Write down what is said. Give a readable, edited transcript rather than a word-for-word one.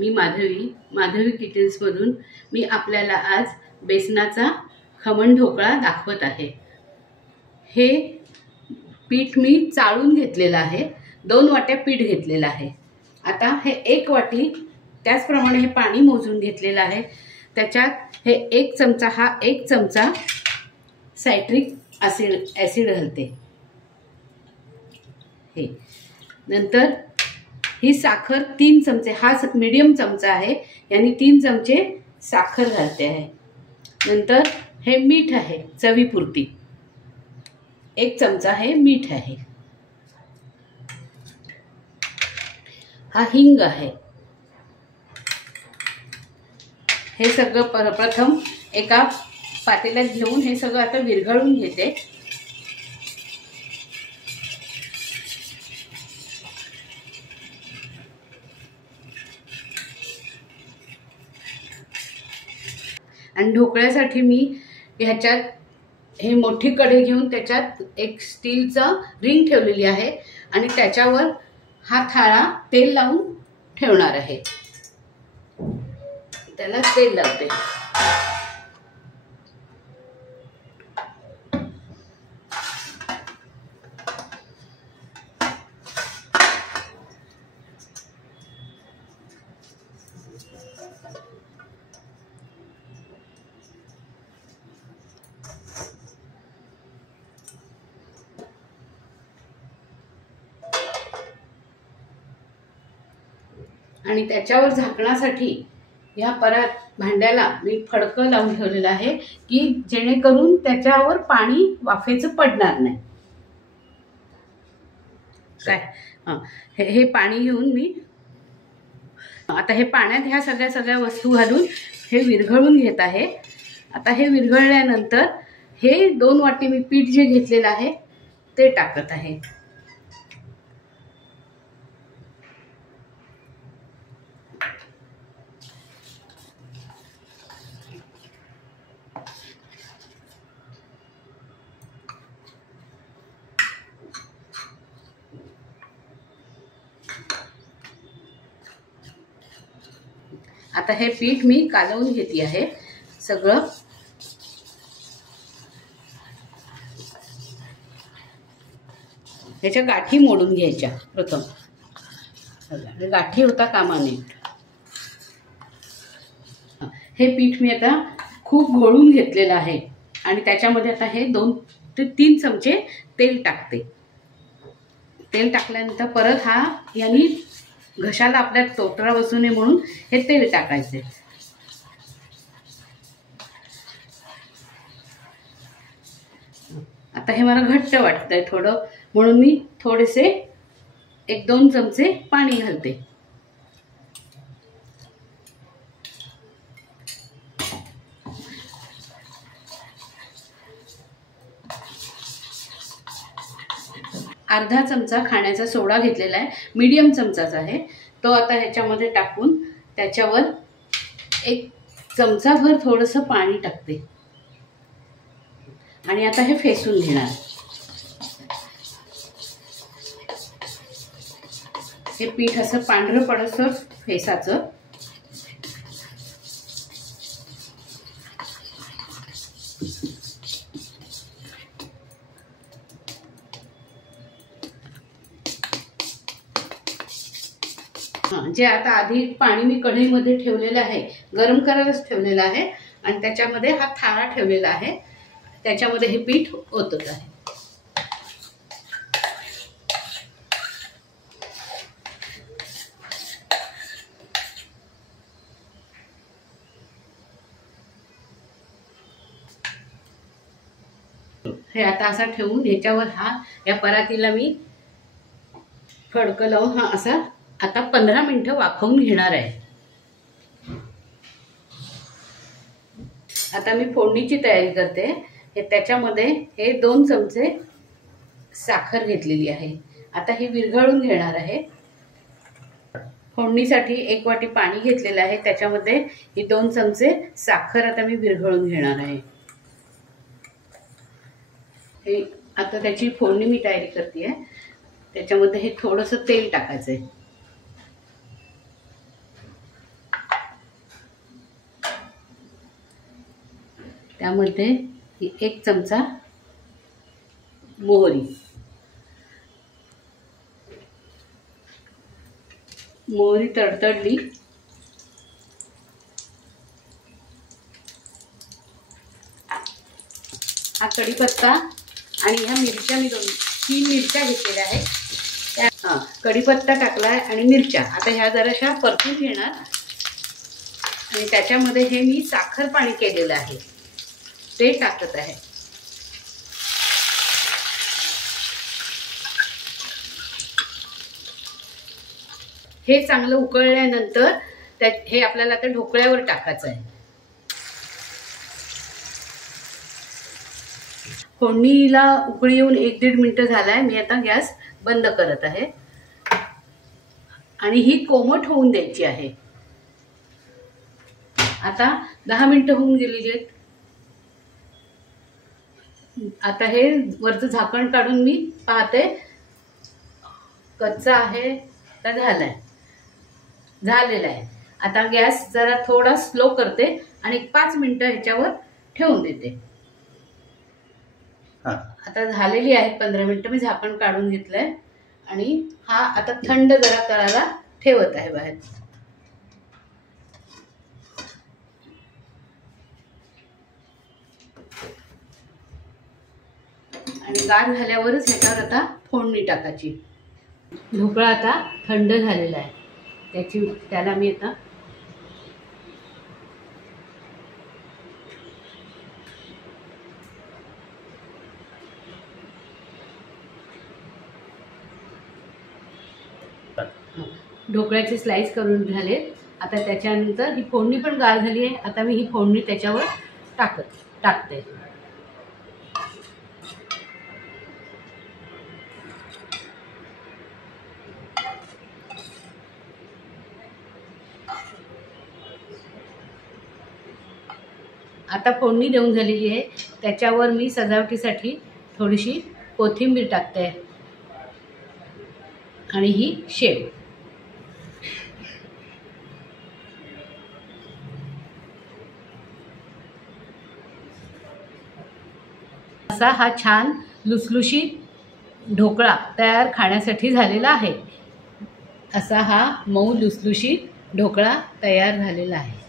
मी माधवी किचन्समधून मी आपल्याला आज बेसनाचा खमण ढोकळा दाखवत आहे। हे पीठ मी चाळून घेतलेलं आहे। 2 वाट्या पीठ घेतलेलं आहे। आता हे 1 वाटी त्याचप्रमाणे हे पाणी मोजून घेतलेलं आहे। त्याच्यात हे 1 चमचा हा 1 चमचा सायट्रिक ॲसिड घालते। हे नंतर ही साखर 3 चमचे, हा मीडियम चमचा आहे, यानी 3 चमचे साखर घालते आहे। नंतर हे मीठ आहे चवीपुरती, 1 चमचा हे मीठ आहे। हा हिंग आहे। हे सगळं प्रथम एका पातेल्यात घेऊन हे सगळं आता विरघळून घेते। आणि ढोकळ्यासाठी मी ह्याच्यात हे मोठी कढई घेऊन त्याच्यात एक स्टीलचा रिंग ठेवलेली आहे आणि त्याच्यावर हा थाळा तेल लावून ठेवणार आहे। त्याला तेल लावते। आणि त्याच्यावर झाकण्यासाठी या भांड्याला मी फडकं लावून ठेवलेलं आहे की जेणेकरून त्याच्यावर पाणी वाफेचं पडणार नाही। काय हे पाणी घेऊन मी आता हे पाण्यात ह्या सगळ्या वस्तू घालून हे विरघळून घेत आहे। आता हे विरघळल्यानंतर हे 2 वाटी मी पीठ जे घेतलेलं आहे ते टाकत आहे। आता हे पीठ मी कालवून घेते आहे सगळं। ह्याच्या गाठी मोडून घ्यायच्या प्रथम, गाठी होता कामा नये। हे पीठ मी आता खूप घोळून घेतलेलं आहे आणि त्याच्यामध्ये आता हे 2 ते 3 चमचे तेल टाकते। तेल टाकल्यानंतर परत यानी घशाला आपल्या तोतरा बसू नये म्हणून हे तेल टाकायचे। आता हे मला घट्ट वाटतंय थोडं, म्हणून मी थोडेसे 1-2 चमचे पाणी घालते। अर्धा चमचा खाण्याचा सोडा घेतलेला आहे, मीडियम चमचाचा आहे तो। आता ह्याच्यामध्ये टाकून त्याच्यावर 1 चमचाभर थोडंसं पाणी टाकते आणि आता हे फेसून घेणार। हे पीठ असं पांढरं पडसर फेसाचं। जे आता आधी पाणी मी कढईमध्ये ठेवलेलं आहे, गरम करायलाच ठेवलेलं आहे आणि त्याच्यामध्ये हा थाळा ठेवलेला आहे, त्याच्यामध्ये हे पीठ ओतत आहे। हे आता असा ठेवून ह्याच्यावर या परातीला मी फडकं लावून असा आता 15 मिनिटं वाफवून घेणार आहे। आता मी फोडणीची तयारी करते। त्याच्यामध्ये हे 2 चमचे साखर घेतलेली आहे। आता ही विरघळून घेणार आहे। फोडणीसाठी 1 वाटी पाणी घेतलेलं आहे, त्याच्यामध्ये ही 2 चमचे साखर आता मी विरघळून घेणार आहे। हे आता त्याची फोडणी मी तयारी करते आहे। त्याच्यामध्ये हे थोडंसं तेल टाकायचं आहे। त्यामध्ये 1 चमचा मोहरी, मोहरी तडतडली हा कढीपत्ता आणि ह्या मिरच्या मी 3 मिरच्या घेतलेल्या आहेत त्या कढीपत्ता टाकलाय आणि मिरच्या आता ह्या जराशा परतून घेणार आणि त्याच्यामध्ये हे मी साखर पाणी केलेलं आहे ते टाकत आहे। हे चांगलं उकळल्यानंतर हे आपल्याला आता ढोकळ्यावर टाकायचं आहे। फोडणीला उकळी येऊन 1-1.5 मिनिटं झालाय। मी आता गॅस बंद करत आहे आणि ही कोमट होऊन द्यायची आहे। आता 10 मिनिटं होऊन गेलेली आहेत। आता हे वरचं झाकण काढून मी पाहते कच्चा आहे का झालेला आहे। आता गॅस जरा थोडा स्लो करते आणि 5 मिनिटं ह्याच्यावर ठेवून देते। आता झालेली आहे 15 मिनिटं। मी झाकण काढून घेतलंय आणि हा आता थंड जरा करायला ठेवत आहे बाहेर। आणि गार झाल्यावरच ह्याच्यावर आता फोडणी टाकायची। ढोकळा आता थंड झालेला आहे त्याला मी आता ढोकळ्याचे स्लाइस करून झाले। आता त्याच्यानंतर ही फोडणी पण गार झाली आहे। आता मी ही फोडणी त्याच्यावर टाकते। आता फोडणी देऊन झालेली आहे। त्याच्यावर मी सजावटीसाठी थोडीशी कोथिंबीर टाकते आणि ही शेव। असा हा छान लुसलुशीत ढोकळा तयार खाण्यासाठी झालेला आहे। असा हा मऊ लुसलुशीत ढोकळा तयार झालेला आहे।